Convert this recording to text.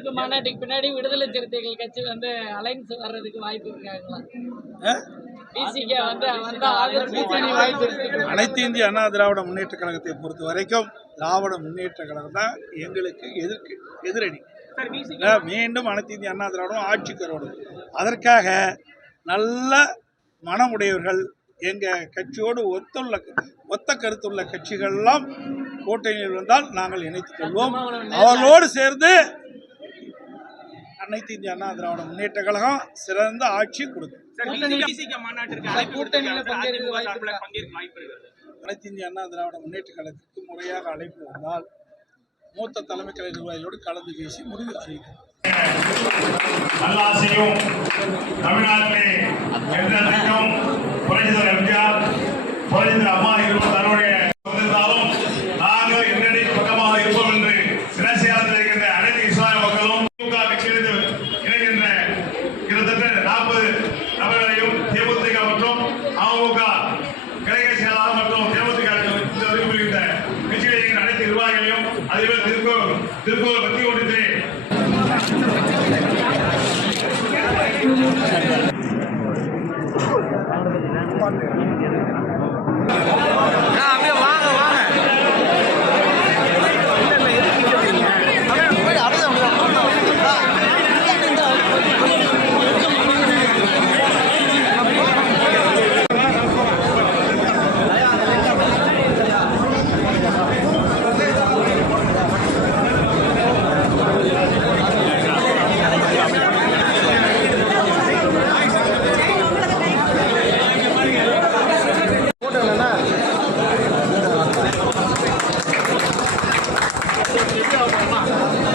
தெற்கு மாநாட்டுக்கு பின்னாடி விடுதலை சிறுத்தைகள் கட்சி வந்து அலைன்ஸ் வர்றதுக்கு வாய்ப்பு இருக்காங்களா? அனைத்து இந்திய அண்ணா திராவிட முன்னேற்ற கழகத்தை பொறுத்த வரைக்கும் திராவிட முன்னேற்ற கழகம் தான் எங்களுக்கு எதிர்க்கு எதிரணி. மீண்டும் அனைத்து இந்திய அண்ணா திராவிடம் ஆட்சிக்கு வரணும் அதற்காக நல்ல மனமுடையவர்கள் எங்கள் கட்சியோடு ஒத்துள்ள ஒத்த கருத்துள்ள கட்சிகளெல்லாம் கூட்டணியில் வந்தால் நாங்கள் இணைத்துக் கொள்வோம். அவர்களோடு சேர்ந்து அனைத்து இந்திய அண்ணா திராவிட முன்னேற்ற கழகம் சிறந்த ஆட்சி கொடுக்கும்? அனைத்து இந்திய அண்ணா திராவிட முன்னேற்ற கழகத்திற்கு முறையாக அழைப்பு வந்தால் மூத்த தலைமை கழக நிர்வாகிகளோடு கலந்து பேசி முடிவு அறிவிக்கும். நல்லாசையும் தமிழ்நாட்டிலே அமமுக கிழக்கு செயலாளர் மற்றும் தேமுதிக விரும்புகின்ற கட்சியில் அனைத்து நிர்வாகிகளையும் அதேபோல் திருக்கோவில் திருக்கோவில்